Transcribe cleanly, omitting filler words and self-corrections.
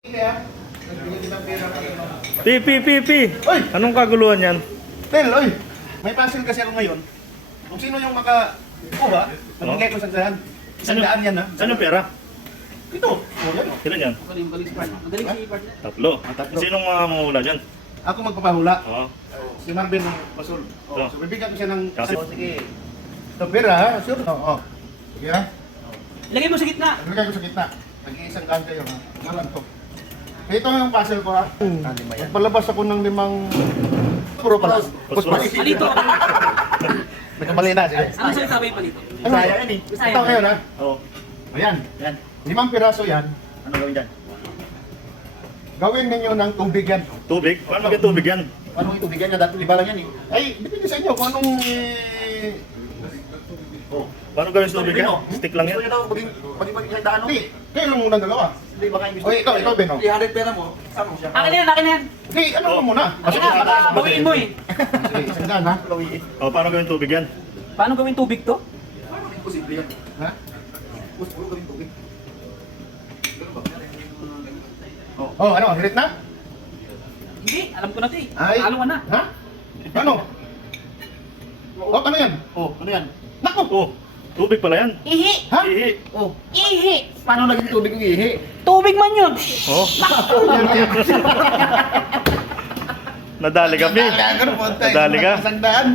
Pi. Oy! Anong kaguluhan yan? Tel, oy! May puzzle kasi ako ngayon. Kung sino yung makakuha, magbigay ko sa saan. Isang daan yan, ha? Saan yung pera? Ito. Oh, yan. Ilan yan? Magaling si partner. Tatlo. Tatlo. Sinong mamula dyan? Ako magpapahula. Oo. Si Marvin ng Pasul. Oh, Oh. so bibigyan ko siya ng... Kasi- Oh, sige. Ito, pera, ha? Sure? Oo. Sige, ha? Lagay mo sa gitna. Bibigyan ko sa gitna. Nag-iisang daan kayo, ha? Ngalan to. Ito yung puzzle ko, ha? Magpalabas ako ng 5... Puro pala. Palito. Nagkamali na, sige. Anong salita ba yung palito? Bisaya yan, eh. Bisaya. Ito ngayon, ha? Oo. Ayan. Yan. 5 piraso yan. Ano gawin dyan? Gawin ninyo ng tubig yan. Tubig? Paano maging tubig yan? Paano yung tubigan niya? Dati libalang yan eh. Ay, depende sa inyo kung anong... Oh. Paano gawin tubig yan? Stick lang yan? Gusto niya daw maging isang daan, no? Hindi, kayo lang muna dalawa. Hindi, baka yung O, ikaw, Ben, oh. 300 pera mo, sama mo siya. Akin na yan, akin na yan. Hindi, ano mo muna? Akin na, baka bawiin mo eh. Sige, isang daan, ha? O, paano gawin tubig yan? Paano gawin tubig to? Paano imposible yan? Ha? Gusto mo gawin tubig. Oh, ano, hirit na? Hindi, alam ko na to eh. Ay. Aluan na. Ha? Ano? Oh, ano yan? Oh, ano yan? Naku! Oh, tubig pala yan. Ihi! Ha? Ihi. Oh, Ihi! paano naging tubig yung ihi? Tubig man yun! Oh. Nadali kami. Nadali ka. Nadali ka. Isang daan.